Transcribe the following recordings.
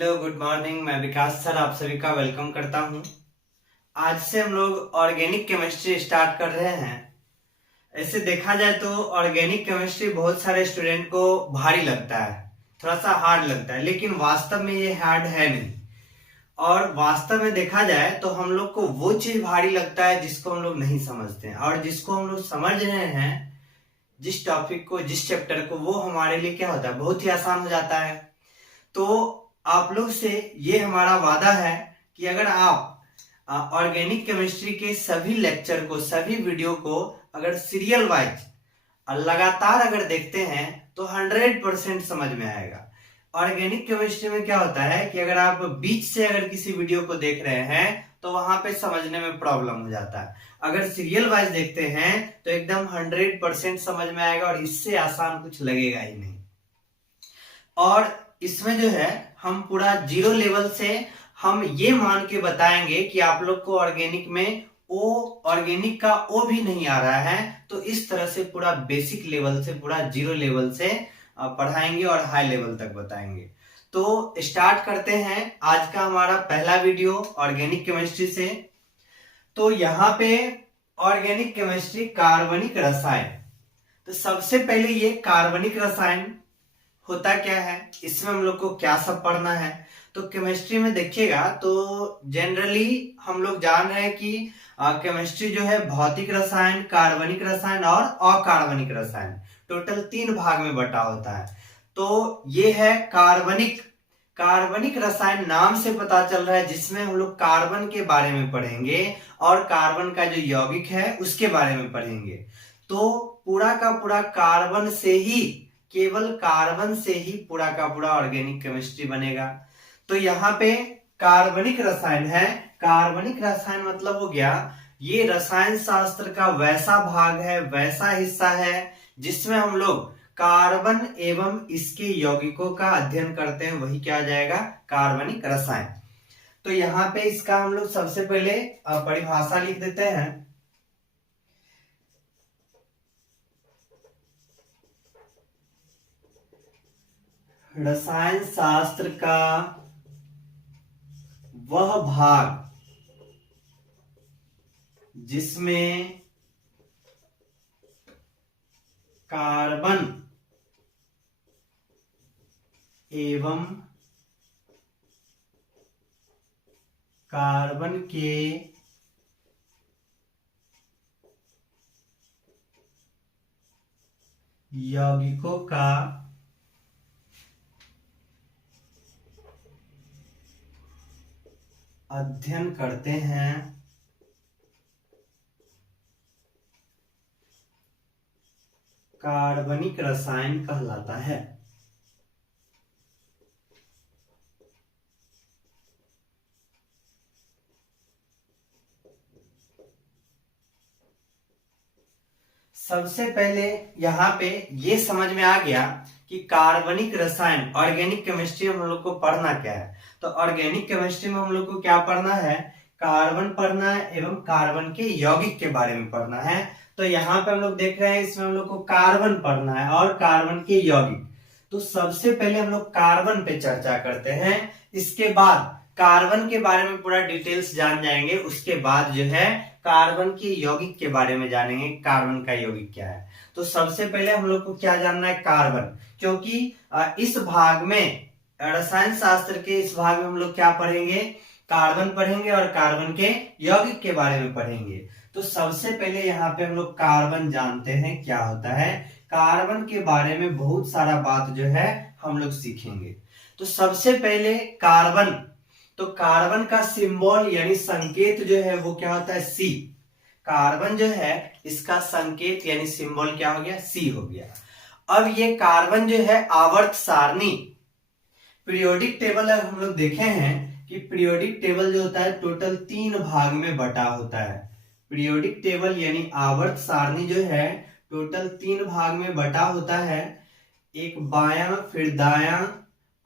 Hello good morning. मैं विकास sir आप सभी का वेलकम करता हूं। आज से हम लोग ऑर्गेनिक केमिस्ट्री स्टार्ट कर रहे हैं। ऐसे देखा जाए तो ऑर्गेनिक केमिस्ट्री बहुत सारे स्टूडेंट को भारी लगता है, थोड़ा सा हार्ड लगता है, लेकिन वास्तव में ये हार्ड है नहीं। और वास्तव में देखा जाए तो हम लोग को वो चीज भारी लगता है जिसको हम लोग नहीं समझते हैं, और जिसको हम लोग समझ रहे हैं, जिस टॉपिक को, जिस चैप्टर को, वो हमारे लिए क्या होता है, बहुत ही आसान हो जाता है। तो आप लोग से ये हमारा वादा है कि अगर आप ऑर्गेनिक केमिस्ट्री के सभी लेक्चर को, सभी वीडियो को अगर सीरियल वाइज लगातार अगर देखते हैं तो 100% समझ में आएगा। ऑर्गेनिक केमिस्ट्री में क्या होता है कि अगर आप बीच से अगर किसी वीडियो को देख रहे हैं तो वहां पे समझने में प्रॉब्लम हो जाता है। अगर सीरियल वाइज देखते हैं तो एकदम 100% समझ में आएगा और इससे आसान कुछ लगेगा ही नहीं। और इसमें जो है हम पूरा जीरो लेवल से हम ये मान के बताएंगे कि आप लोग को ऑर्गेनिक में ऑर्गेनिक का ओ भी नहीं आ रहा है, तो इस तरह से पूरा बेसिक लेवल से, पूरा जीरो लेवल से पढ़ाएंगे और हाई लेवल तक बताएंगे। तो स्टार्ट करते हैं आज का हमारा पहला वीडियो ऑर्गेनिक केमिस्ट्री से। तो यहाँ पे ऑर्गेनिक केमिस्ट्री कार्बनिक रसायन। तो सबसे पहले ये कार्बनिक रसायन होता क्या है, इसमें हम लोग को क्या सब पढ़ना है। तो केमिस्ट्री में देखिएगा तो जनरली हम लोग जान रहे हैं कि केमिस्ट्री जो है भौतिक रसायन, कार्बनिक रसायन और अकार्बनिक रसायन, टोटल 3 भाग में बटा होता है। तो ये है कार्बनिक रसायन, नाम से पता चल रहा है, जिसमें हम लोग कार्बन के बारे में पढ़ेंगे और कार्बन का जो यौगिक है उसके बारे में पढ़ेंगे। तो पूरा का पूरा कार्बन से ही, केवल कार्बन से ही पूरा का पूरा ऑर्गेनिक केमिस्ट्री बनेगा। तो यहाँ पे कार्बनिक रसायन है। कार्बनिक रसायन मतलब हो गया, ये रसायन शास्त्र का वैसा भाग है, वैसा हिस्सा है जिसमें हम लोग कार्बन एवं इसके यौगिकों का अध्ययन करते हैं, वही क्या आ जाएगा, कार्बनिक रसायन। तो यहाँ पे इसका हम लोग सबसे पहले परिभाषा लिख देते हैं। रसायन शास्त्र का वह भाग जिसमें कार्बन एवं कार्बन के यौगिकों का अध्ययन करते हैं, कार्बनिक रसायन कहलाता है। सबसे पहले यहाँ पे ये समझ में आ गया कि कार्बनिक रसायन, ऑर्गेनिक केमिस्ट्री में हम लोग को पढ़ना क्या है। तो ऑर्गेनिक केमिस्ट्री में हम लोग को क्या पढ़ना है, कार्बन पढ़ना है एवं कार्बन के यौगिक के बारे में पढ़ना है। तो यहाँ पे हम लोग देख रहे हैं, इसमें हम लोग को कार्बन पढ़ना है और कार्बन के यौगिक। तो सबसे पहले हम लोग कार्बन पे चर्चा करते हैं, इसके बाद कार्बन के बारे में पूरा डिटेल्स जान जाएंगे, उसके बाद जो है कार्बन के यौगिक के बारे में जानेंगे, कार्बन का यौगिक क्या है। तो सबसे पहले हम लोग को क्या जानना है, कार्बन, क्योंकि इस भाग में, रसायन शास्त्र के इस भाग में हम लोग क्या पढ़ेंगे, कार्बन पढ़ेंगे और कार्बन के यौगिक के बारे में पढ़ेंगे। तो सबसे पहले यहाँ पे हम लोग कार्बन जानते हैं क्या होता है। कार्बन के बारे में बहुत सारा बात जो है हम लोग सीखेंगे। तो सबसे पहले कार्बन, तो कार्बन का सिंबल यानी संकेत जो है वो क्या होता है, सी। कार्बन जो है इसका संकेत यानी सिंबल क्या हो गया, सी हो गया। अब ये कार्बन जो है आवर्त सारणी, पीरियोडिक टेबल हम लोग देखे हैं कि पीरियोडिक टेबल जो होता है टोटल 3 भाग में बटा होता है। पीरियोडिक टेबल यानी आवर्त सारणी जो है टोटल 3 भाग में बटा होता है, एक बायां, फिर दायां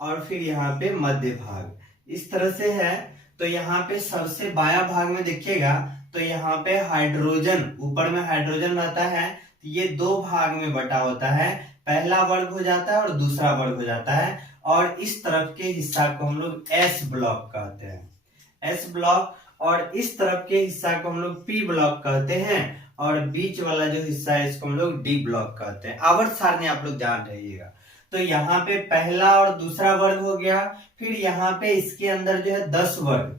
और फिर यहाँ पे मध्य भाग, इस तरह से है। तो यहाँ पे सबसे बायां भाग में देखिएगा तो यहाँ पे हाइड्रोजन, ऊपर में हाइड्रोजन रहता है, तो ये दो भाग में बटा होता है, पहला वर्ग हो जाता है और दूसरा वर्ग हो जाता है, और इस तरफ के हिस्सा को हम लोग एस ब्लॉक कहते हैं, एस ब्लॉक, और इस तरफ के हिस्सा को हम लोग पी ब्लॉक कहते हैं, और बीच वाला जो हिस्सा है इसको हम लोग डी ब्लॉक कहते हैं। आवर्त सारणी आप लोग जान रहिएगा। तो यहाँ पे पहला और दूसरा वर्ग हो गया, फिर यहाँ पे इसके अंदर जो है 10 वर्ग,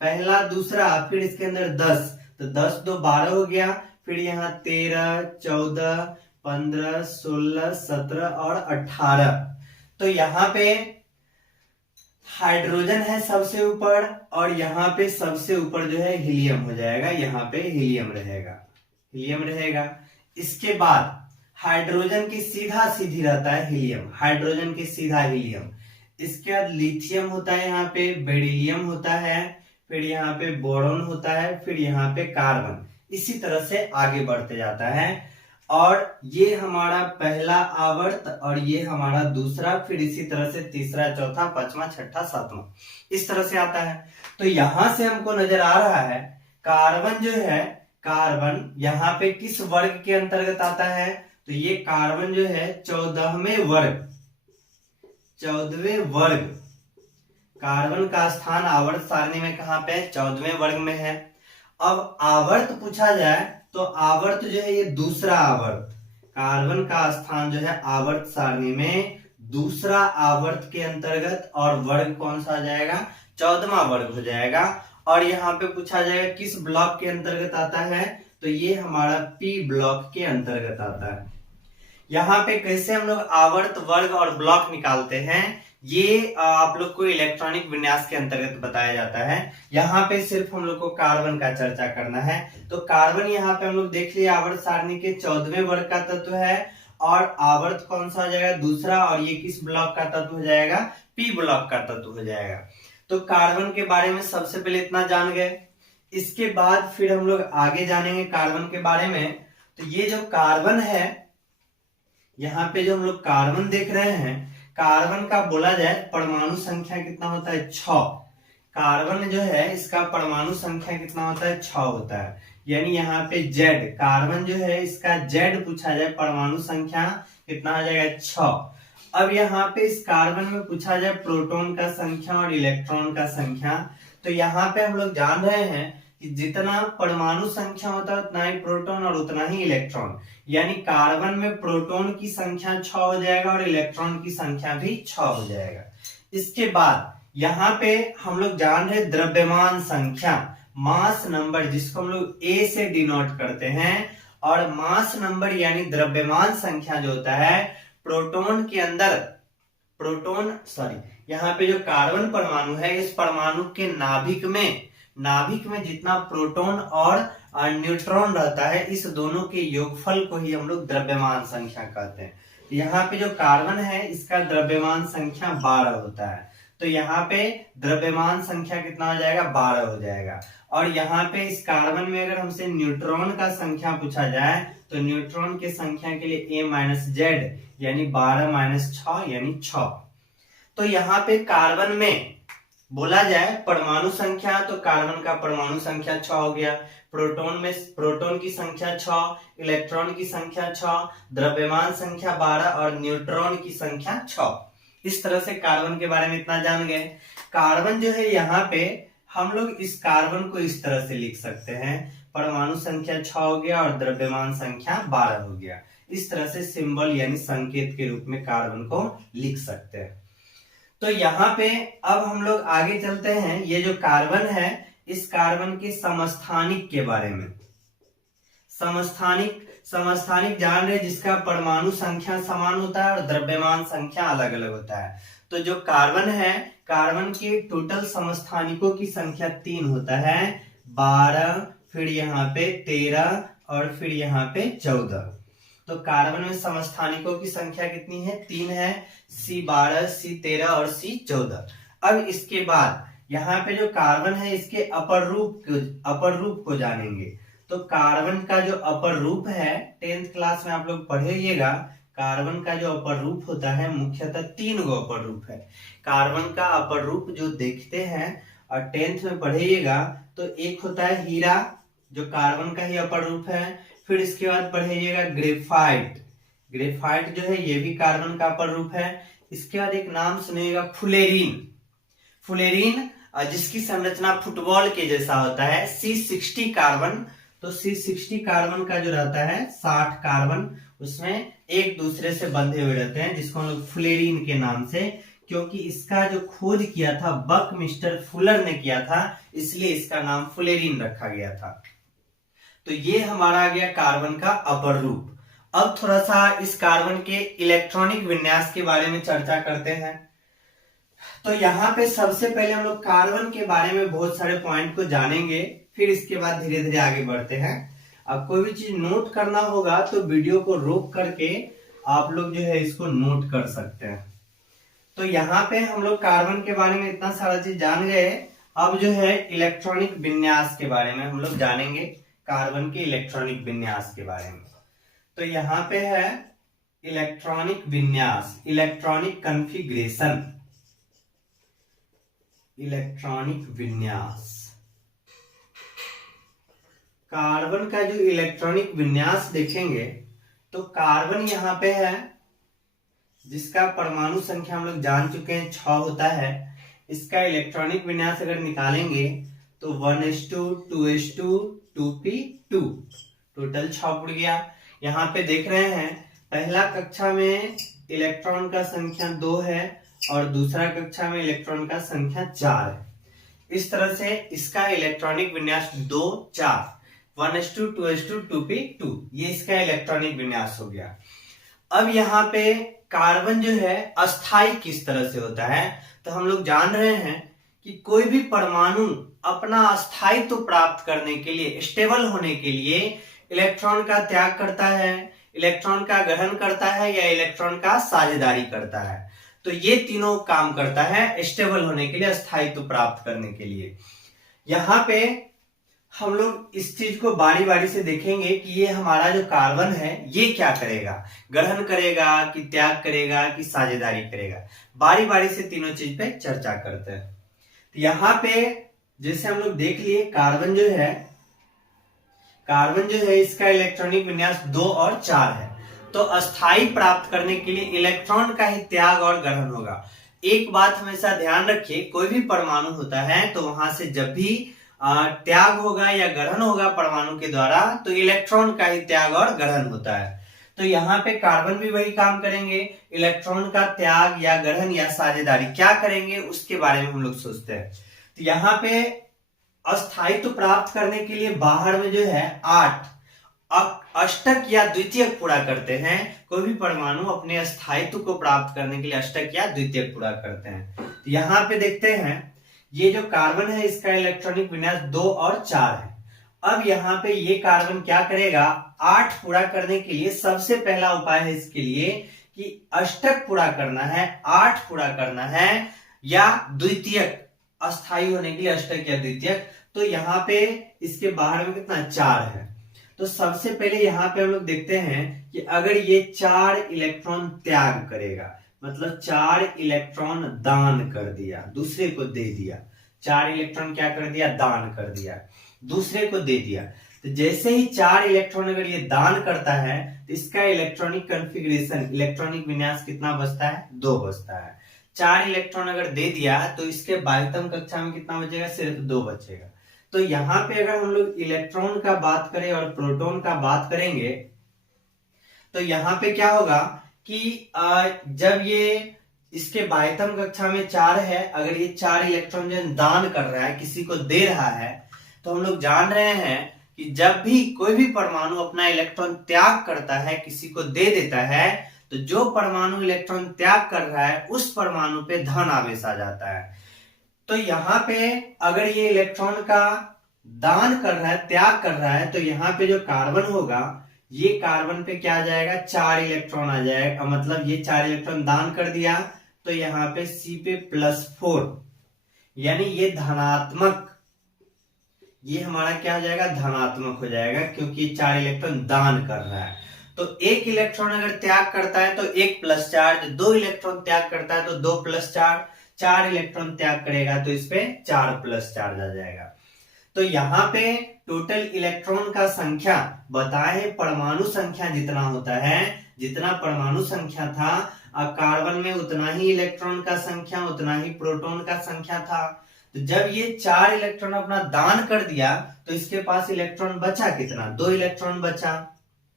पहला दूसरा फिर इसके अंदर 10, तो 10 2 12 हो गया, फिर यहाँ 13 14 15 16 17 और 18। तो यहाँ पे हाइड्रोजन है सबसे ऊपर, और यहाँ पे सबसे ऊपर जो है हीलियम हो जाएगा, यहाँ पे हीलियम रहेगा, हीलियम रहेगा। इसके बाद हाइड्रोजन की सीधा सीधी रहता है हीलियम, हाइड्रोजन की सीधा हीलियम। इसके बाद लिथियम होता है, यहाँ पे बेरिलियम होता है, फिर यहाँ पे बोरॉन होता है, फिर यहाँ पे कार्बन, इसी तरह से आगे बढ़ते जाता है। और ये हमारा पहला आवर्त, और ये हमारा दूसरा, फिर इसी तरह से तीसरा, चौथा, पांचवा, छठा, सातवां, इस तरह से आता है। तो यहां से हमको नजर आ रहा है कार्बन जो है, कार्बन यहाँ पे किस वर्ग के अंतर्गत आता है, तो ये कार्बन जो है 14वें वर्ग, 14वें वर्ग, कार्बन का स्थान आवर्त सारणी में कहां पे, 14वें वर्ग में है। अब आवर्त पूछा जाए तो आवर्त जो है ये दूसरा आवर्त, कार्बन का स्थान जो है आवर्त सारणी में दूसरा आवर्त के अंतर्गत, और वर्ग कौन सा आ जाएगा, 14वां वर्ग हो जाएगा। और यहाँ पे पूछा जाएगा किस ब्लॉक के अंतर्गत आता है, तो ये हमारा पी ब्लॉक के अंतर्गत आता है। यहाँ पे कैसे हम लोग आवर्त, वर्ग और ब्लॉक निकालते हैं, ये आप लोग को इलेक्ट्रॉनिक विन्यास के अंतर्गत बताया जाता है। यहाँ पे सिर्फ हम लोग को कार्बन का चर्चा करना है। तो कार्बन यहाँ पे हम लोग देख लिया आवर्त सारणी के 14वें वर्ग का तत्व है, और आवर्त कौन सा हो जाएगा, दूसरा, और ये किस ब्लॉक का तत्व हो जाएगा, पी ब्लॉक का तत्व हो जाएगा। तो कार्बन के बारे में सबसे पहले इतना जान गए। इसके बाद फिर हम लोग आगे जानेंगे कार्बन के बारे में। तो ये जो कार्बन है, यहाँ पे जो हम लोग कार्बन देख रहे हैं, कार्बन का बोला जाए परमाणु संख्या कितना होता है, 6। कार्बन जो है इसका परमाणु संख्या कितना होता है, 6 होता है। यानी यहाँ पे जेड, कार्बन जो है इसका जेड पूछा जाए, परमाणु संख्या कितना आ जाएगा, 6। अब यहाँ पे इस कार्बन में पूछा जाए प्रोटॉन का संख्या और इलेक्ट्रॉन का संख्या, तो यहाँ पे हम लोग जान रहे हैं कि जितना परमाणु संख्या होता है उतना ही प्रोटॉन और उतना ही इलेक्ट्रॉन। यानी कार्बन में प्रोटॉन की संख्या 6 हो जाएगा और इलेक्ट्रॉन की संख्या भी 6 हो जाएगा। इसके बाद यहाँ पे हम लोग जान रहे द्रव्यमान संख्या, मास नंबर, जिसको हम लोग ए से डिनोट करते हैं। और मास नंबर यानी द्रव्यमान संख्या जो होता है, प्रोटॉन के अंदर, यहाँ पे जो कार्बन परमाणु है, इस परमाणु के नाभिक में जितना प्रोटॉन और न्यूट्रॉन रहता है, इस दोनों के योगफल को ही हम लोग द्रव्यमान संख्या कहते हैं। यहाँ पे जो कार्बन है इसका द्रव्यमान संख्या 12 होता है, तो यहाँ पे द्रव्यमान संख्या कितना हो जाएगा, 12 हो जाएगा। और यहाँ पे इस कार्बन में अगर हमसे न्यूट्रॉन का संख्या पूछा जाए, तो न्यूट्रॉन के संख्या के लिए a-z यानी 12 - 6 यानी 6। तो यहाँ पे कार्बन में बोला जाए परमाणु संख्या, तो कार्बन का परमाणु संख्या 6 हो गया। प्रोटॉन की संख्या 6, इलेक्ट्रॉन की संख्या 6, द्रव्यमान संख्या 12 और न्यूट्रॉन की संख्या 6। इस तरह से कार्बन के बारे में इतना जान गए। कार्बन जो है यहाँ पे हम लोग इस कार्बन को इस तरह से लिख सकते हैं, परमाणु संख्या 6 हो गया और द्रव्यमान संख्या 12 हो गया। इस तरह से सिंबल यानी संकेत के रूप में कार्बन को लिख सकते हैं। तो यहाँ पे अब हम लोग आगे चलते हैं। ये जो कार्बन है, इस कार्बन के समस्थानिक के बारे में। समस्थानिक जान रहे, जिसका परमाणु संख्या समान होता है और द्रव्यमान संख्या अलग अलग होता है। तो जो कार्बन है, कार्बन के टोटल समस्थानिकों की संख्या 3 होता है, 12, फिर यहाँ पे 13 और फिर यहाँ पे 14। तो कार्बन में समस्थानिकों की संख्या कितनी है, 3 है, C12, C13 और C14। अब इसके बाद यहाँ पे जो कार्बन है इसके अपर रूप को जानेंगे। तो कार्बन का जो अपर रूप है, 10th क्लास में आप लोग पढ़ेगा, कार्बन का जो अपर रूप होता है मुख्यतः 3 गो अपर रूप है। कार्बन का अपर रूप जो देखते हैं और 10th में पढ़ेगा, तो एक होता है हीरा, जो कार्बन का ही अपर रूप है। फिर इसके बाद पढ़िएगा ग्रेफाइट। ग्रेफाइट जो है ये भी कार्बन का अपर रूप है। इसके बाद एक नाम सुनिएगा फुलेरीन। फुलेरीन जिसकी संरचना फुटबॉल के जैसा होता है, C60 कार्बन। तो C60 कार्बन का जो रहता है 60 कार्बन, उसमें एक दूसरे से बंधे हुए रहते हैं, जिसको हम लोग फुलेरीन के नाम से, क्योंकि इसका जो खोज किया था बकमिस्टर फुलर ने किया था, इसलिए इसका नाम फुलेरीन रखा गया था। तो ये हमारा आ गया कार्बन का अपर रूप। अब थोड़ा सा इस कार्बन के इलेक्ट्रॉनिक विन्यास के बारे में चर्चा करते हैं। तो यहाँ पे सबसे पहले हम लोग कार्बन के बारे में बहुत सारे पॉइंट को जानेंगे, फिर इसके बाद धीरे धीरे आगे बढ़ते हैं। अब कोई भी चीज नोट करना होगा तो वीडियो को रोक करके आप लोग जो है इसको नोट कर सकते हैं। तो यहाँ पे हम लोग कार्बन के बारे में इतना सारा चीज जान गए। अब जो है इलेक्ट्रॉनिक विन्यास के बारे में हम लोग जानेंगे, कार्बन के इलेक्ट्रॉनिक विन्यास के बारे में। तो यहाँ पे है इलेक्ट्रॉनिक विन्यास, इलेक्ट्रॉनिक कॉन्फ़िगरेशन, इलेक्ट्रॉनिक विन्यास। कार्बन का जो इलेक्ट्रॉनिक विन्यास देखेंगे तो कार्बन यहाँ पे है, जिसका परमाणु संख्या हम लोग जान चुके हैं 6 होता है। इसका इलेक्ट्रॉनिक विन्यास अगर निकालेंगे तो 1s2 2s2 2p2, टोटल 6 पड़ गया। यहाँ पे देख रहे हैं पहला कक्षा में इलेक्ट्रॉन का संख्या 2 है और दूसरा कक्षा में इलेक्ट्रॉन का संख्या 4 है। इस तरह से इसका इलेक्ट्रॉनिक विन्यास 2 4, 1s2 2s2 2p2, ये इसका इलेक्ट्रॉनिक विन्यास हो गया। अब यहाँ पे कार्बन जो है अस्थाई किस तरह से होता है, तो हम लोग जान रहे हैं कि कोई भी परमाणु अपना अस्थायित्व प्राप्त करने के लिए, स्टेबल होने के लिए इलेक्ट्रॉन का त्याग करता है, इलेक्ट्रॉन का ग्रहण करता है या इलेक्ट्रॉन का साझेदारी करता है। तो ये तीनों काम करता है स्टेबल होने के लिए, अस्थायित्व प्राप्त करने के लिए। यहाँ पे हम लोग इस चीज को बारी बारी से देखेंगे कि ये हमारा जो कार्बन है ये क्या करेगा, ग्रहण करेगा कि त्याग करेगा कि साझेदारी करेगा। बारी बारी से तीनों चीज पे चर्चा करते हैं। तो यहाँ पे जैसे हम लोग देख लिए कार्बन जो है इसका इलेक्ट्रॉनिक विन्यास 2 और 4 है। तो अस्थाई प्राप्त करने के लिए इलेक्ट्रॉन का ही त्याग और ग्रहण होगा। एक बात हमेशा ध्यान रखिए, कोई भी परमाणु होता है तो वहां से जब भी त्याग होगा या ग्रहण होगा परमाणु के द्वारा, तो इलेक्ट्रॉन का ही त्याग और ग्रहण होता है। तो यहाँ पे कार्बन भी वही काम करेंगे, इलेक्ट्रॉन का त्याग या ग्रहण या साझेदारी क्या करेंगे उसके बारे में हम लोग सोचते हैं। तो यहाँ पे अस्थायित्व प्राप्त करने के लिए बाहर में जो है 8 अष्टक या द्वितीयक पूरा करते हैं। कोई भी परमाणु अपने अस्थायित्व को प्राप्त करने के लिए अष्टक या द्वितीयक पूरा करते हैं। तो यहाँ पे देखते हैं ये जो कार्बन है इसका इलेक्ट्रॉनिक विन्यास 2 और 4 है। अब यहाँ पे ये कार्बन क्या करेगा, 8 पूरा करने के लिए सबसे पहला उपाय है इसके लिए कि अष्टक पूरा करना है, 8 पूरा करना है या द्वितीयक, अस्थायी होने के लिए अष्टक या द्वितीयक। तो यहाँ पे इसके बाहर में कितना 4 है। तो सबसे पहले यहाँ पे हम लोग देखते हैं कि अगर ये 4 इलेक्ट्रॉन त्याग करेगा, मतलब 4 इलेक्ट्रॉन दान कर दिया, दूसरे को दे दिया, 4 इलेक्ट्रॉन क्या कर दिया, दान कर दिया, दूसरे को दे दिया। तो जैसे ही 4 इलेक्ट्रॉन अगर ये दान करता है तो इसका इलेक्ट्रॉनिक कॉन्फ़िगरेशन, इलेक्ट्रॉनिक विन्यास कितना बचता है, 2 बचता है। 4 इलेक्ट्रॉन अगर दे दिया तो इसके बाह्यतम कक्षा में कितना बचेगा, सिर्फ 2 बचेगा। तो यहाँ पे अगर हम लोग इलेक्ट्रॉन का बात करें और प्रोटॉन का बात करेंगे तो यहाँ पे क्या होगा कि जब ये इसके बाह्यतम कक्षा में 4 है, अगर ये 4 इलेक्ट्रॉन जो दान कर रहा है, किसी को दे रहा है, तो हम लोग जान रहे हैं कि जब भी कोई भी परमाणु अपना इलेक्ट्रॉन त्याग करता है, किसी को दे देता है, तो जो परमाणु इलेक्ट्रॉन त्याग कर रहा है उस परमाणु पे धन आवेश आ जाता है। तो यहाँ पे अगर ये इलेक्ट्रॉन का दान कर रहा है, त्याग कर रहा है, तो यहाँ पे जो कार्बन होगा, ये कार्बन पे क्या आ जाएगा, 4 इलेक्ट्रॉन आ जाएगा। मतलब ये 4 इलेक्ट्रॉन दान कर दिया तो यहाँ पे C पे +4, यानी ये धनात्मक, ये हमारा क्या हो जाएगा, धनात्मक हो जाएगा, क्योंकि 4 इलेक्ट्रॉन दान कर रहा है। तो 1 इलेक्ट्रॉन अगर त्याग करता है तो 1 प्लस चार्ज, 2 इलेक्ट्रॉन त्याग करता है तो 2 प्लस चार्ज, 4 इलेक्ट्रॉन त्याग करेगा तो इस पे 4 प्लस चार्ज आ जाएगा। तो यहाँ पे टोटल इलेक्ट्रॉन का संख्या बताए परमाणु संख्या जितना होता है, जितना परमाणु संख्या था, अब कार्बन में उतना ही इलेक्ट्रॉन का संख्या, उतना ही प्रोटॉन का संख्या था। तो जब ये 4 इलेक्ट्रॉन अपना दान कर दिया तो इसके पास इलेक्ट्रॉन बचा कितना, 2 इलेक्ट्रॉन बचा।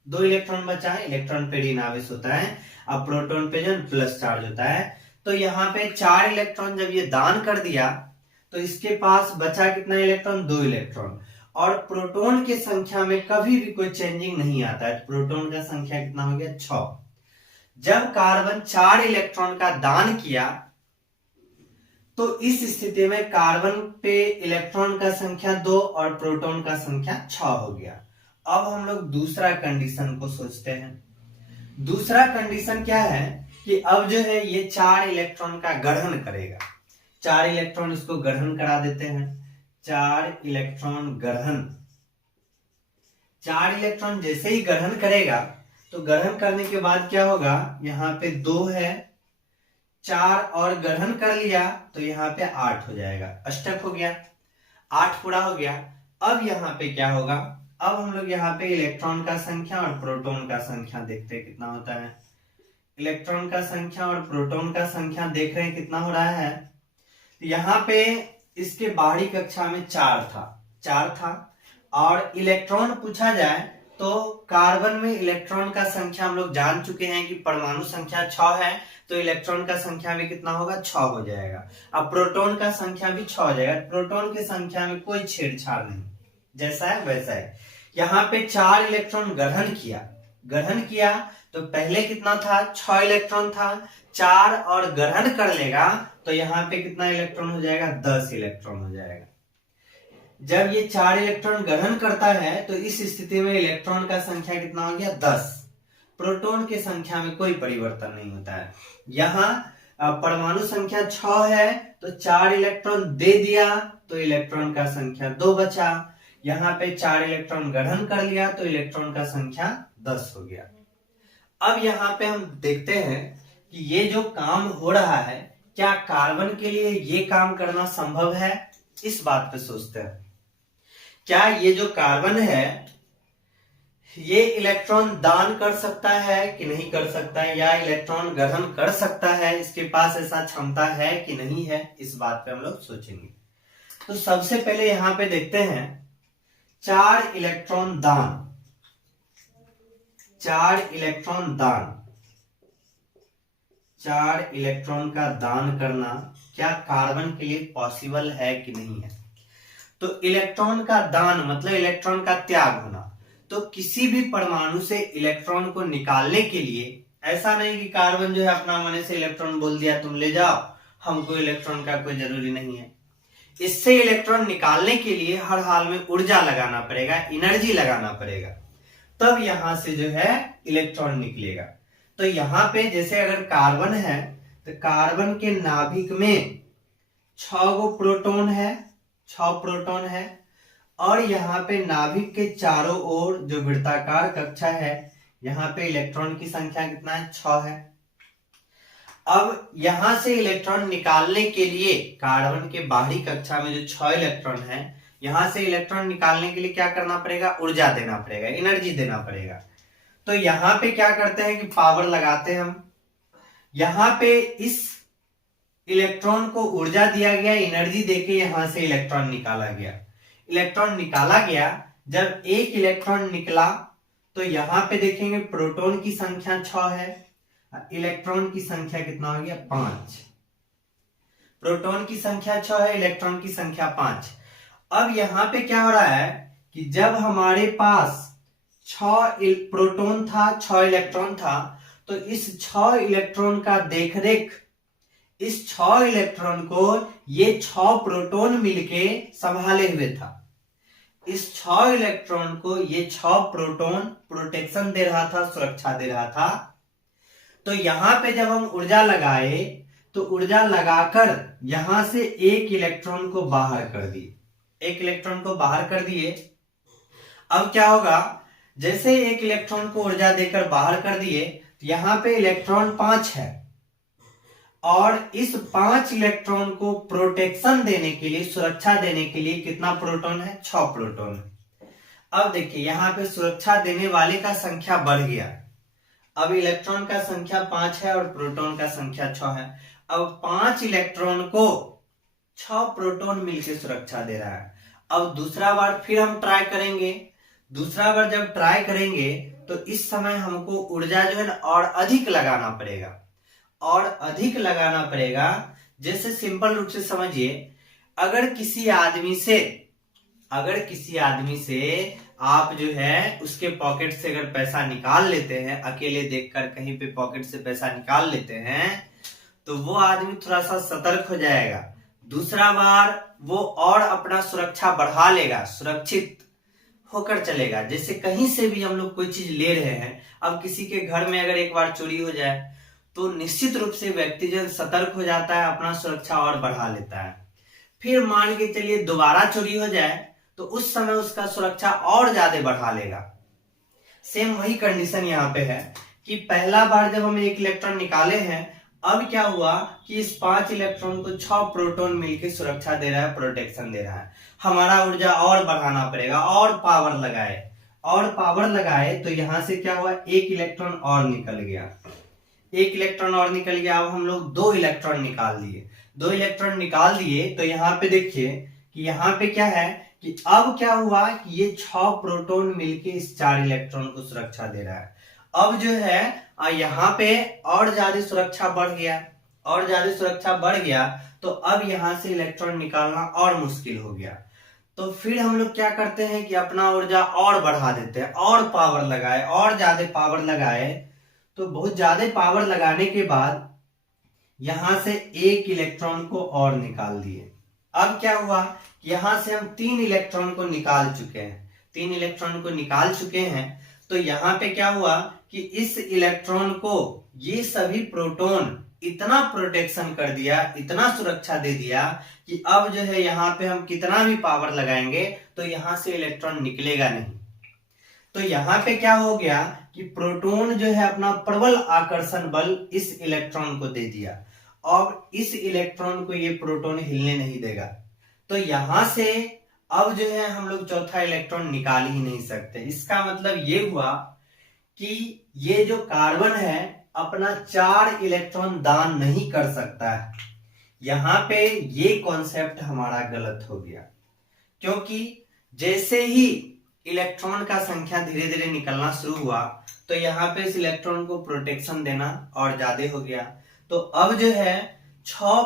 2 इलेक्ट्रॉन बचा, इलेक्ट्रॉन पे ऋण आवेश होता है, अब प्रोटॉन पे जो प्लस चार्ज होता है। तो यहाँ पे 4 इलेक्ट्रॉन जब ये दान कर दिया तो इसके पास बचा कितना इलेक्ट्रॉन, 2 इलेक्ट्रॉन। और प्रोटॉन की संख्या में कभी भी कोई चेंजिंग नहीं आता है, प्रोटॉन का संख्या कितना हो गया, 6। जब कार्बन 4 इलेक्ट्रॉन का दान किया तो इस स्थिति में कार्बन पे इलेक्ट्रॉन का संख्या 2 और प्रोटॉन का संख्या 6 हो गया। अब हम लोग दूसरा कंडीशन को सोचते हैं। दूसरा कंडीशन क्या है कि अब जो है ये 4 इलेक्ट्रॉन का ग्रहण करेगा। 4 इलेक्ट्रॉन इसको ग्रहण करा देते हैं, 4 इलेक्ट्रॉन ग्रहण। 4 इलेक्ट्रॉन जैसे ही ग्रहण करेगा तो ग्रहण करने के बाद क्या होगा, यहाँ पे 2 है, 4 और ग्रहण कर लिया तो यहाँ पे 8 हो जाएगा, अष्टक हो गया, 8 पूरा हो गया। अब यहाँ पे क्या होगा, अब हम लोग यहाँ पे इलेक्ट्रॉन का संख्या और प्रोटॉन का संख्या देखते हैं कितना होता है। इलेक्ट्रॉन का संख्या और प्रोटॉन का संख्या देख रहे हैं कितना हो रहा है। तो यहाँ पे इसके बाहरी कक्षा में 4 था और इलेक्ट्रॉन पूछा जाए तो कार्बन में इलेक्ट्रॉन का संख्या हम लोग जान चुके हैं कि परमाणु संख्या 6 है, तो इलेक्ट्रॉन का संख्या भी कितना होगा, 6 हो जाएगा। अब प्रोटॉन का संख्या भी 6 हो जाएगा। प्रोटॉन की संख्या में कोई छेड़छाड़ नहीं, जैसा है वैसा है। यहाँ पे 4 इलेक्ट्रॉन ग्रहण किया तो पहले कितना था, 6 इलेक्ट्रॉन था, 4 और ग्रहण कर लेगा तो यहाँ पे कितना इलेक्ट्रॉन हो जाएगा, 10 इलेक्ट्रॉन हो जाएगा। जब ये 4 इलेक्ट्रॉन ग्रहण करता है तो इस स्थिति में इलेक्ट्रॉन का संख्या कितना हो गया, 10। प्रोटॉन की संख्या में कोई परिवर्तन नहीं होता है। यहाँ परमाणु संख्या 6 है तो 4 इलेक्ट्रॉन दे दिया तो इलेक्ट्रॉन का संख्या 2 बचा। यहाँ पे 4 इलेक्ट्रॉन ग्रहण कर लिया तो इलेक्ट्रॉन का संख्या 10 हो गया। अब यहाँ पे हम देखते हैं कि ये जो काम हो रहा है, क्या कार्बन के लिए ये काम करना संभव है, इस बात पे सोचते हैं। क्या ये जो कार्बन है ये इलेक्ट्रॉन दान कर सकता है कि नहीं कर सकता है, या इलेक्ट्रॉन ग्रहण कर सकता है, इसके पास ऐसा क्षमता है कि नहीं है, इस बात पे हम लोग सोचेंगे। तो सबसे पहले यहाँ पे देखते हैं 4 इलेक्ट्रॉन दान। 4 इलेक्ट्रॉन दान, 4 इलेक्ट्रॉन का दान करना क्या कार्बन के लिए पॉसिबल है कि नहीं है। तो इलेक्ट्रॉन का दान मतलब इलेक्ट्रॉन का त्याग होना। तो किसी भी परमाणु से इलेक्ट्रॉन को निकालने के लिए ऐसा नहीं कि कार्बन जो है अपना मन से इलेक्ट्रॉन बोल दिया तुम ले जाओ, हमको इलेक्ट्रॉन का कोई जरूरी नहीं है। इससे इलेक्ट्रॉन निकालने के लिए हर हाल में ऊर्जा लगाना पड़ेगा, एनर्जी लगाना पड़ेगा, तब यहां से जो है इलेक्ट्रॉन निकलेगा। तो यहाँ पे जैसे अगर कार्बन है तो कार्बन के नाभिक में 6 गो प्रोटॉन है, 6 प्रोटॉन है, और यहाँ पे नाभिक के चारों ओर जो वृत्ताकार कक्षा है यहाँ पे इलेक्ट्रॉन की संख्या कितना है, 6 है। अब यहां से इलेक्ट्रॉन निकालने के लिए कार्बन के बाहरी कक्षा में जो 6 इलेक्ट्रॉन है, यहां से इलेक्ट्रॉन निकालने के लिए क्या करना पड़ेगा, ऊर्जा देना पड़ेगा, एनर्जी देना पड़ेगा। तो यहाँ पे क्या करते हैं कि पावर लगाते हैं हम। यहाँ पे इस इलेक्ट्रॉन को ऊर्जा दिया गया, एनर्जी देके यहां से इलेक्ट्रॉन निकाला गया। इलेक्ट्रॉन निकाला गया, जब एक इलेक्ट्रॉन निकला तो यहाँ पे देखेंगे प्रोटॉन की संख्या 6 है, इलेक्ट्रॉन की संख्या कितना हो गया, 5। प्रोटॉन की संख्या 6 है, इलेक्ट्रॉन की संख्या 5। अब यहाँ पे क्या हो रहा है कि जब हमारे पास 6 प्रोटॉन था, 6 इलेक्ट्रॉन था, तो इस 6 इलेक्ट्रॉन का देखरेख, इस 6 इलेक्ट्रॉन को ये 6 प्रोटॉन मिलके संभाले हुए था। इस 6 इलेक्ट्रॉन को ये 6 प्रोटॉन प्रोटेक्शन दे रहा था, सुरक्षा दे रहा था। तो यहां पे जब हम ऊर्जा लगाए तो ऊर्जा लगाकर यहां से एक इलेक्ट्रॉन को बाहर कर दिए, एक इलेक्ट्रॉन को बाहर कर दिए। अब क्या होगा, जैसे एक इलेक्ट्रॉन को ऊर्जा देकर बाहर कर दिए तो यहां पे इलेक्ट्रॉन 5 है, और इस 5 इलेक्ट्रॉन को प्रोटेक्शन देने के लिए, सुरक्षा देने के लिए कितना प्रोटॉन है, 6 प्रोटॉन है। अब देखिए यहाँ पे सुरक्षा देने वाले का संख्या बढ़ गया। अब इलेक्ट्रॉन का संख्या 5 है और प्रोटॉन का संख्या 6 है। अब 5 इलेक्ट्रॉन को 6 प्रोटॉन मिलकर सुरक्षा दे रहा है। अब दूसरा बार फिर हम ट्राई करेंगे। दूसरा बार जब ट्राई करेंगे तो इस समय हमको ऊर्जा जो है ना और अधिक लगाना पड़ेगा, और अधिक लगाना पड़ेगा। जैसे सिंपल रूप से समझिए, अगर किसी आदमी से आप जो है उसके पॉकेट से अगर पैसा निकाल लेते हैं, अकेले देखकर कहीं पे पॉकेट से पैसा निकाल लेते हैं, तो वो आदमी थोड़ा सा सतर्क हो जाएगा। दूसरा बार वो और अपना सुरक्षा बढ़ा लेगा, सुरक्षित होकर चलेगा। जैसे कहीं से भी हम लोग कोई चीज ले रहे हैं, अब किसी के घर में अगर एक बार चोरी हो जाए तो निश्चित रूप से व्यक्तिजन सतर्क हो जाता है, अपना सुरक्षा और बढ़ा लेता है। फिर मान के चलिए दोबारा चोरी हो जाए तो उस समय उसका सुरक्षा और ज्यादा बढ़ा लेगा। सेम वही कंडीशन यहाँ पे है कि पहला बार जब हम एक इलेक्ट्रॉन निकाले हैं, अब क्या हुआ कि इस 5 इलेक्ट्रॉन को 6 प्रोटॉन मिलकर सुरक्षा दे रहा है, प्रोटेक्शन दे रहा है। हमारा ऊर्जा और बढ़ाना पड़ेगा, और पावर लगाए तो यहां से क्या हुआ, एक इलेक्ट्रॉन और निकल गया। अब हम लोग 2 इलेक्ट्रॉन निकाल दिए तो यहाँ पे देखिए कि यहाँ पे क्या है कि अब क्या हुआ कि ये 6 प्रोटॉन मिलके इस 4 इलेक्ट्रॉन को सुरक्षा दे रहा है। अब जो है यहाँ पे और ज्यादा सुरक्षा बढ़ गया तो अब यहाँ से इलेक्ट्रॉन निकालना और मुश्किल हो गया। तो फिर हम लोग क्या करते हैं कि अपना ऊर्जा और बढ़ा देते हैं, और पावर लगाए, और ज्यादा पावर लगाए। तो बहुत ज्यादा पावर लगाने के बाद यहां से एक इलेक्ट्रॉन को और निकाल दिए। अब क्या हुआ, यहां से हम 3 इलेक्ट्रॉन को निकाल चुके हैं। तो यहाँ पे क्या हुआ कि इस इलेक्ट्रॉन को ये सभी प्रोटॉन इतना प्रोटेक्शन कर दिया, इतना सुरक्षा दे दिया कि अब जो है यहाँ पे हम कितना भी पावर लगाएंगे तो यहाँ से इलेक्ट्रॉन निकलेगा नहीं। तो यहाँ पे क्या हो गया कि प्रोटॉन जो है अपना प्रबल आकर्षण बल इस इलेक्ट्रॉन को दे दिया, और इस इलेक्ट्रॉन को ये प्रोटॉन हिलने नहीं देगा। तो यहां से अब जो है हम लोग चौथा इलेक्ट्रॉन निकाल ही नहीं सकते। इसका मतलब ये हुआ कि ये जो कार्बन है अपना 4 इलेक्ट्रॉन दान नहीं कर सकता है। यहां पे ये कॉन्सेप्ट हमारा गलत हो गया, क्योंकि जैसे ही इलेक्ट्रॉन का संख्या धीरे धीरे निकलना शुरू हुआ तो यहाँ पे इस इलेक्ट्रॉन को प्रोटेक्शन देना और ज्यादा हो गया। तो अब जो है 6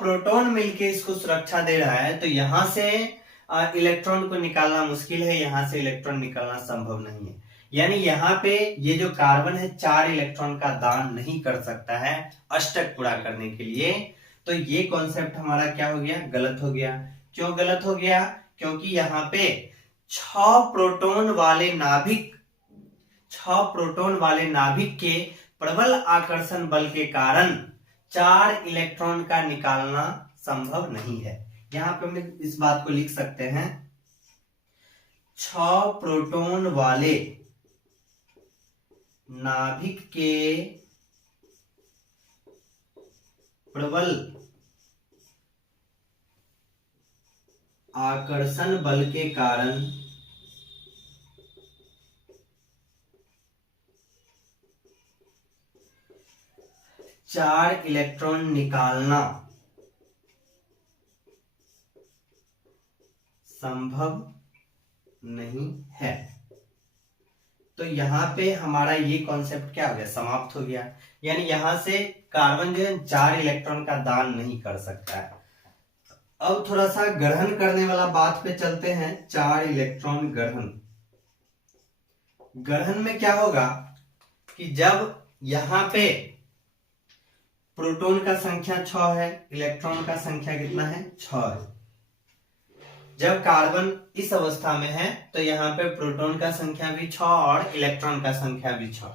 प्रोटॉन मिलके इसको सुरक्षा दे रहा है। तो यहां से इलेक्ट्रॉन को निकालना मुश्किल है, यहां से इलेक्ट्रॉन निकालना संभव नहीं है। यानी यहाँ पे ये जो कार्बन है 4 इलेक्ट्रॉन का दान नहीं कर सकता है अष्टक पूरा करने के लिए। तो ये कॉन्सेप्ट हमारा क्या हो गया, गलत हो गया। क्यों गलत हो गया, क्योंकि यहाँ पे 6 प्रोटॉन वाले नाभिक के प्रबल आकर्षण बल के कारण 4 इलेक्ट्रॉन का निकालना संभव नहीं है। यहाँ पे हम इस बात को लिख सकते हैं, 6 प्रोटॉन वाले नाभिक के प्रबल आकर्षण बल के कारण 4 इलेक्ट्रॉन निकालना संभव नहीं है। तो यहाँ पे हमारा ये कॉन्सेप्ट क्या हो गया, समाप्त हो गया। यानी यहां से कार्बन जो है 4 इलेक्ट्रॉन का दान नहीं कर सकता है। अब थोड़ा सा ग्रहण करने वाला बात पे चलते हैं। 4 इलेक्ट्रॉन ग्रहण में क्या होगा कि जब यहाँ पे प्रोटॉन का संख्या 6 है, इलेक्ट्रॉन का संख्या कितना है, 6 है। जब कार्बन इस अवस्था में है तो यहाँ पे प्रोटॉन का संख्या भी 6 और इलेक्ट्रॉन का संख्या भी 6।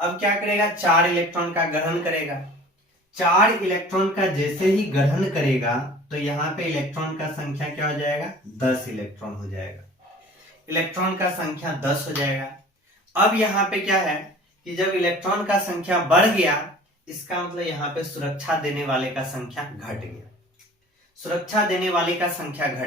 अब क्या करेगा, 4 इलेक्ट्रॉन का ग्रहण करेगा। 4 इलेक्ट्रॉन का जैसे ही ग्रहण करेगा तो यहाँ पे इलेक्ट्रॉन का संख्या क्या हो जाएगा, 10 इलेक्ट्रॉन हो जाएगा। इलेक्ट्रॉन का संख्या 10 हो जाएगा। अब यहाँ पे क्या है कि जब इलेक्ट्रॉन का संख्या बढ़ गया, इसका मतलब यहाँ पे सुरक्षा देने वाले का संख्या घट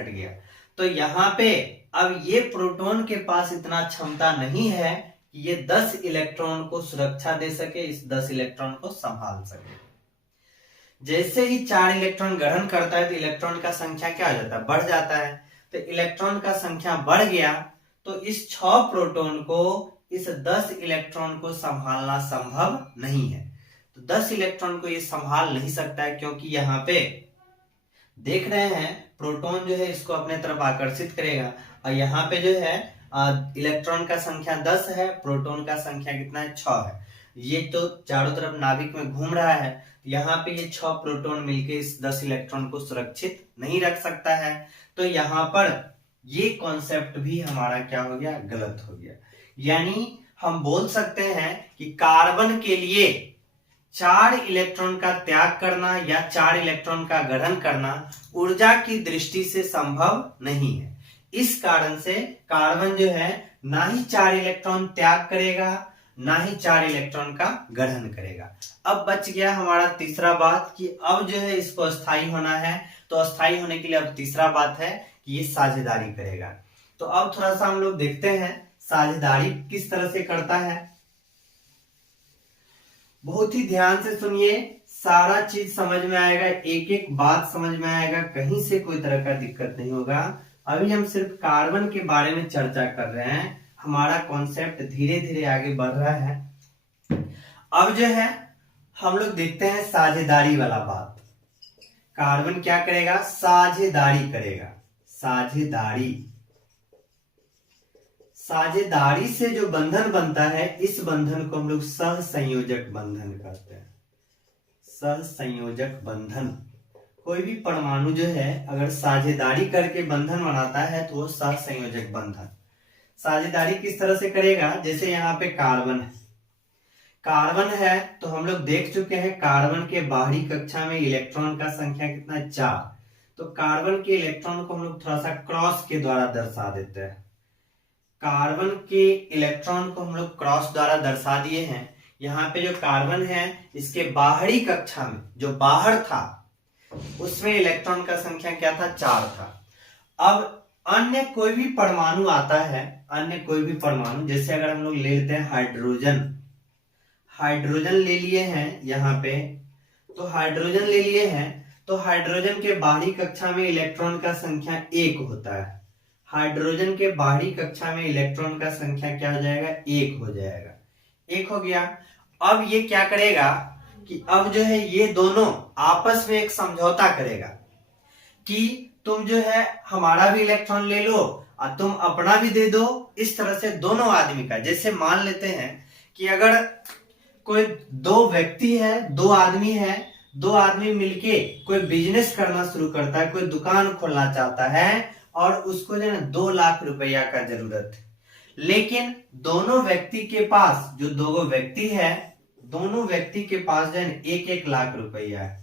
गया। तो यहाँ पे अब ये प्रोटॉन के पास इतना क्षमता नहीं है कि ये 10 इलेक्ट्रॉन को सुरक्षा दे सके, इस 10 इलेक्ट्रॉन को संभाल सके। जैसे ही 4 इलेक्ट्रॉन ग्रहण करता है तो इलेक्ट्रॉन का संख्या क्या हो जाता है, बढ़ जाता है। तो इलेक्ट्रॉन का संख्या बढ़ गया तो इस 6 प्रोटॉन को इस 10 इलेक्ट्रॉन को संभालना संभव नहीं है। तो 10 इलेक्ट्रॉन को ये संभाल नहीं सकता है, क्योंकि यहाँ पे देख रहे हैं प्रोटॉन जो है इसको अपने तरफ आकर्षित करेगा, और यहाँ पे जो है इलेक्ट्रॉन का संख्या 10 है, प्रोटॉन का संख्या कितना है, 6 है। ये तो चारों तरफ नाभिक में घूम रहा है, यहाँ पे ये 6 प्रोटॉन मिलके इस 10 इलेक्ट्रॉन को सुरक्षित नहीं रख सकता है। तो यहाँ पर ये कॉन्सेप्ट भी हमारा क्या हो गया, गलत हो गया। यानी हम बोल सकते हैं कि कार्बन के लिए 4 इलेक्ट्रॉन का त्याग करना या 4 इलेक्ट्रॉन का ग्रहण करना ऊर्जा की दृष्टि से संभव नहीं है। इस कारण से कार्बन जो है ना ही 4 इलेक्ट्रॉन त्याग करेगा, ना ही 4 इलेक्ट्रॉन का ग्रहण करेगा। अब बच गया हमारा तीसरा बात कि अब जो है इसको अस्थायी होना है। तो अस्थायी होने के लिए अब तीसरा बात है कि ये साझेदारी करेगा। तो अब थोड़ा सा हम लोग देखते हैं साझेदारी किस तरह से करता है। बहुत ही ध्यान से सुनिए, सारा चीज समझ में आएगा, एक एक बात समझ में आएगा, कहीं से कोई तरह का दिक्कत नहीं होगा। अभी हम सिर्फ कार्बन के बारे में चर्चा कर रहे हैं, हमारा कॉन्सेप्ट धीरे धीरे आगे बढ़ रहा है। अब जो है हम लोग देखते हैं साझेदारी वाला बात। कार्बन क्या करेगा, साझेदारी करेगा। साझेदारी, साझेदारी से जो बंधन बनता है, इस बंधन को हम लोग सहसंयोजक बंधन कहते हैं। सहसंयोजक बंधन, कोई भी परमाणु जो है अगर साझेदारी करके बंधन बनाता है तो वो सहसंयोजक बंधन। साझेदारी किस तरह से करेगा, जैसे यहाँ पे कार्बन है, कार्बन है तो हम लोग देख चुके हैं कार्बन के बाहरी कक्षा में इलेक्ट्रॉन का संख्या कितना है, 4। तो कार्बन के इलेक्ट्रॉन को हम लोग थोड़ा सा क्रॉस के द्वारा दर्शा देते हैं। कार्बन के इलेक्ट्रॉन को हम लोग क्रॉस द्वारा दर्शा दिए हैं। यहाँ पे जो कार्बन है इसके बाहरी कक्षा में जो बाहर था उसमें इलेक्ट्रॉन का संख्या क्या था, 4 था। अब अन्य कोई भी परमाणु आता है, अन्य कोई भी परमाणु, जैसे अगर हम लोग ले लेते हैं हाइड्रोजन, हाइड्रोजन ले लिए हैं यहाँ पे, तो हाइड्रोजन ले लिए हैं तो हाइड्रोजन के बाहरी कक्षा में इलेक्ट्रॉन का संख्या 1 होता है। हाइड्रोजन के बाहरी कक्षा में इलेक्ट्रॉन का संख्या क्या हो जाएगा, 1 हो जाएगा। 1 हो गया। अब ये क्या करेगा कि अब जो है ये दोनों आपस में एक समझौता करेगा कि तुम जो है हमारा भी इलेक्ट्रॉन ले लो और तुम अपना भी दे दो। इस तरह से दोनों आदमी का, जैसे मान लेते हैं कि अगर कोई 2 व्यक्ति है, 2 आदमी है, 2 आदमी मिलके कोई बिजनेस करना शुरू करता है, कोई दुकान खोलना चाहता है और उसको जो है 2 लाख रुपया का जरूरत है, लेकिन दोनों व्यक्ति के पास, जो 2 व्यक्ति है, दोनों व्यक्ति के पास जो है 1-1 लाख रुपया है।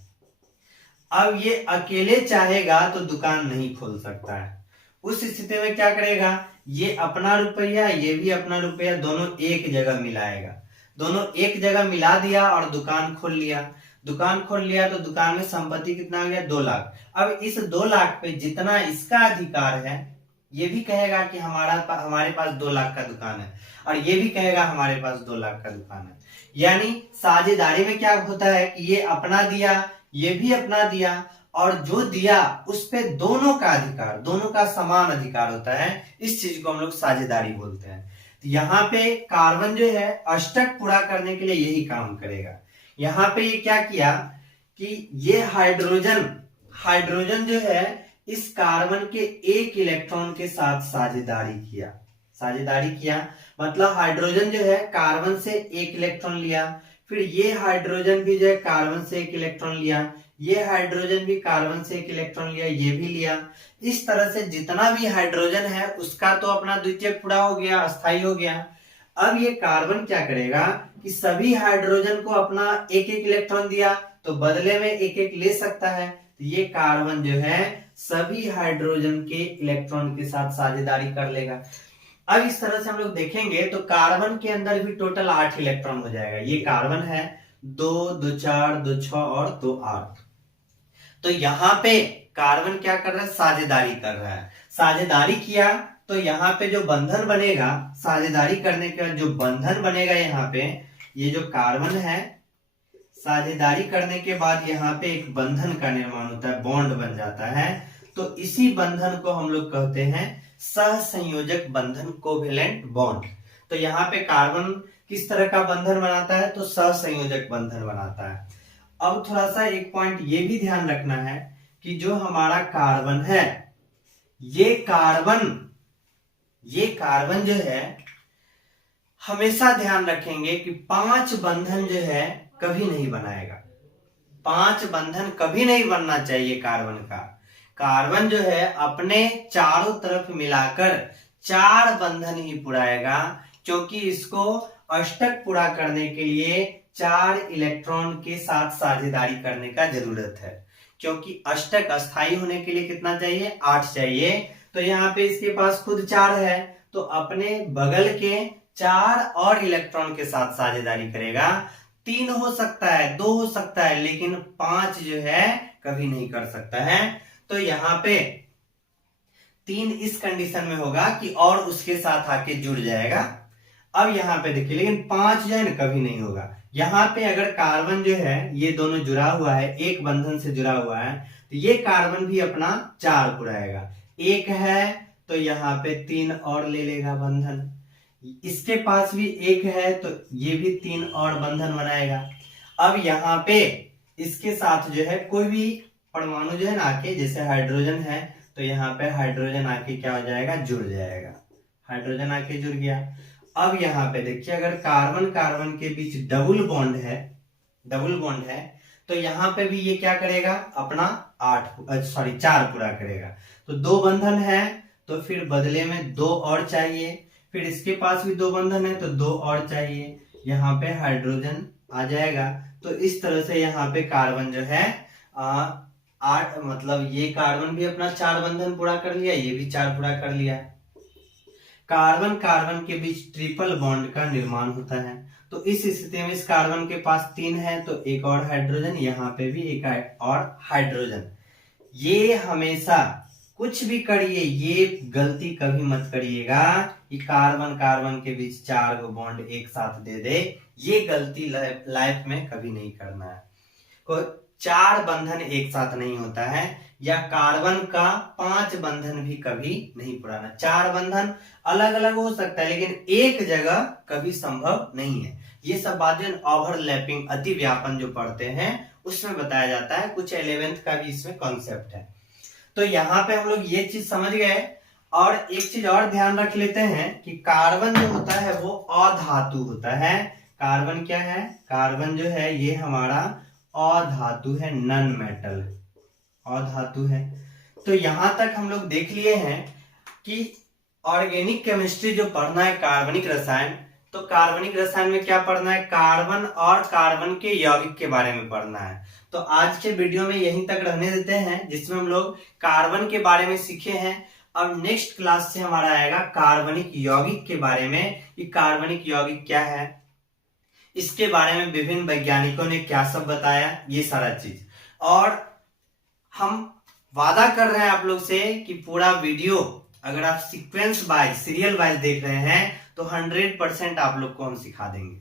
अब ये अकेले चाहेगा तो दुकान नहीं खोल सकता है। उस स्थिति में क्या करेगा, ये अपना रुपया, ये भी अपना रुपया, दोनों एक जगह मिलाएगा। दोनों एक जगह मिला दिया और दुकान खोल लिया। दुकान खोल लिया तो दुकान में संपत्ति कितना आ गया, 2 लाख। अब इस 2 लाख पे जितना इसका अधिकार है, ये भी कहेगा कि हमारे पास 2 लाख का दुकान है, और ये भी कहेगा हमारे पास 2 लाख का दुकान है। यानी साझेदारी में क्या होता है कि ये अपना दिया, ये भी अपना दिया, और जो दिया उस पे दोनों का अधिकार, दोनों का समान अधिकार होता है। इस चीज को हम लोग साझेदारी बोलते हैं। तो यहाँ पे कार्बन जो है अष्टक पूरा करने के लिए यही काम करेगा। यहाँ पे ये क्या किया कि ये हाइड्रोजन जो है इस कार्बन के 1 इलेक्ट्रॉन के साथ साझेदारी किया। साझेदारी किया मतलब हाइड्रोजन जो है कार्बन से 1 इलेक्ट्रॉन लिया, फिर ये हाइड्रोजन भी जो है कार्बन से 1 इलेक्ट्रॉन लिया, ये हाइड्रोजन भी कार्बन से 1 इलेक्ट्रॉन लिया, ये भी लिया। इस तरह से जितना भी हाइड्रोजन है उसका तो अपना द्वितीयक पूरा हो गया, अस्थायी हो गया। अब ये कार्बन क्या करेगा कि सभी हाइड्रोजन को अपना 1-1 इलेक्ट्रॉन दिया तो बदले में 1-1 ले सकता है। तो ये कार्बन जो है सभी हाइड्रोजन के इलेक्ट्रॉन के साथ साझेदारी कर लेगा। अब इस तरह से हम लोग देखेंगे तो कार्बन के अंदर भी टोटल 8 इलेक्ट्रॉन हो जाएगा। ये कार्बन है 2, 2, 4, 2, 6 और 2, 8। तो यहाँ पे कार्बन क्या कर रहा है, साझेदारी कर रहा है। साझेदारी किया तो यहाँ पे जो बंधन बनेगा, साझेदारी करने के बाद जो बंधन बनेगा यहाँ पे, ये जो कार्बन है, साझेदारी करने के बाद यहाँ पे एक बंधन का निर्माण होता है, बॉन्ड बन जाता है। तो इसी बंधन को हम लोग कहते हैं सहसंयोजक बंधन, कोवेलेंट बॉन्ड। तो यहाँ पे कार्बन किस तरह का बंधन बनाता है, तो सहसंयोजक बंधन बनाता है। अब थोड़ा सा एक पॉइंट ये भी ध्यान रखना है कि जो हमारा कार्बन है, ये कार्बन जो है, हमेशा ध्यान रखेंगे कि 5 बंधन जो है कभी नहीं बनाएगा। 5 बंधन कभी नहीं बनना चाहिए कार्बन का। कार्बन जो है अपने चारों तरफ मिलाकर 4 बंधन ही पुराएगा, क्योंकि इसको अष्टक पूरा करने के लिए 4 इलेक्ट्रॉन के साथ साझेदारी करने का जरूरत है। क्योंकि अष्टक अस्थायी होने के लिए कितना चाहिए, 8 चाहिए। तो यहाँ पे इसके पास खुद 4 है, तो अपने बगल के 4 और इलेक्ट्रॉन के साथ साझेदारी करेगा। 3 हो सकता है, 2 हो सकता है, लेकिन 5 जो है कभी नहीं कर सकता है। तो यहाँ पे 3 इस कंडीशन में होगा कि और उसके साथ आके जुड़ जाएगा। अब यहाँ पे देखिए, लेकिन 5 जो है ना कभी नहीं होगा। यहाँ पे अगर कार्बन जो है ये दोनों जुड़ा हुआ है, एक बंधन से जुड़ा हुआ है, तो ये कार्बन भी अपना 4 पुराएगा। 1 है तो यहाँ पे 3 और ले लेगा बंधन। इसके पास भी 1 है तो ये भी 3 और बंधन बनाएगा। अब यहाँ पे इसके साथ जो है कोई भी परमाणु जो है ना आके, जैसे हाइड्रोजन है, तो यहाँ पे हाइड्रोजन आके क्या हो जाएगा, जुड़ जाएगा। हाइड्रोजन आके जुड़ गया। अब यहाँ पे देखिए, अगर कार्बन कार्बन के बीच डबल बॉन्ड है, तो यहाँ पे भी ये क्या करेगा, अपना 4 पूरा करेगा। तो 2 बंधन है, तो फिर बदले में 2 और चाहिए। फिर इसके पास भी 2 बंधन है, तो 2 और चाहिए। यहाँ पे हाइड्रोजन आ जाएगा। तो इस तरह से यहाँ पे कार्बन जो है 8, मतलब ये कार्बन भी अपना 4 बंधन पूरा कर लिया, ये भी 4 पूरा कर लिया। कार्बन कार्बन के बीच ट्रिपल बॉन्ड का निर्माण होता है। तो इस स्थिति में इस कार्बन के पास 3 है, तो एक और हाइड्रोजन, यहाँ पे भी एक और हाइड्रोजन। ये हमेशा कुछ भी करिए, ये गलती कभी मत करिएगा कि कार्बन कार्बन के बीच 4 गो बॉन्ड एक साथ दे दे। ये गलती लाइफ में कभी नहीं करना है। कोई 4 बंधन एक साथ नहीं होता है, या कार्बन का 5 बंधन भी कभी नहीं पुराना। 4 बंधन अलग अलग हो सकता है, लेकिन एक जगह कभी संभव नहीं है। ये सब बातें ओवरलैपिंग, अति व्यापन जो पढ़ते हैं उसमें बताया जाता है। कुछ 11th का भी इसमें कॉन्सेप्ट है। तो यहाँ पे हम लोग ये चीज समझ गए। और एक चीज और ध्यान रख लेते हैं कि कार्बन जो होता है वो अधातु होता है। कार्बन क्या है, कार्बन जो है ये हमारा अधातु है, नॉन मेटल अधातु है। तो यहां तक हम लोग देख लिए हैं कि ऑर्गेनिक केमिस्ट्री जो पढ़ना है, कार्बनिक रसायन, तो कार्बनिक रसायन में क्या पढ़ना है, कार्बन और कार्बन के यौगिक के बारे में पढ़ना है। तो आज के वीडियो में यहीं तक रहने देते हैं, जिसमें हम लोग कार्बन के बारे में सीखे हैं। अब नेक्स्ट क्लास से हमारा आएगा कार्बनिक यौगिक के बारे में, कि कार्बनिक यौगिक क्या है, इसके बारे में विभिन्न वैज्ञानिकों ने क्या सब बताया, ये सारा चीज। और हम वादा कर रहे हैं आप लोग से कि पूरा वीडियो अगर आप सीक्वेंस वाइज, सीरियल वाइज देख रहे हैं, तो 100% आप लोग को हम सिखा देंगे।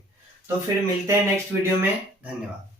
तो फिर मिलते हैं नेक्स्ट वीडियो में। धन्यवाद।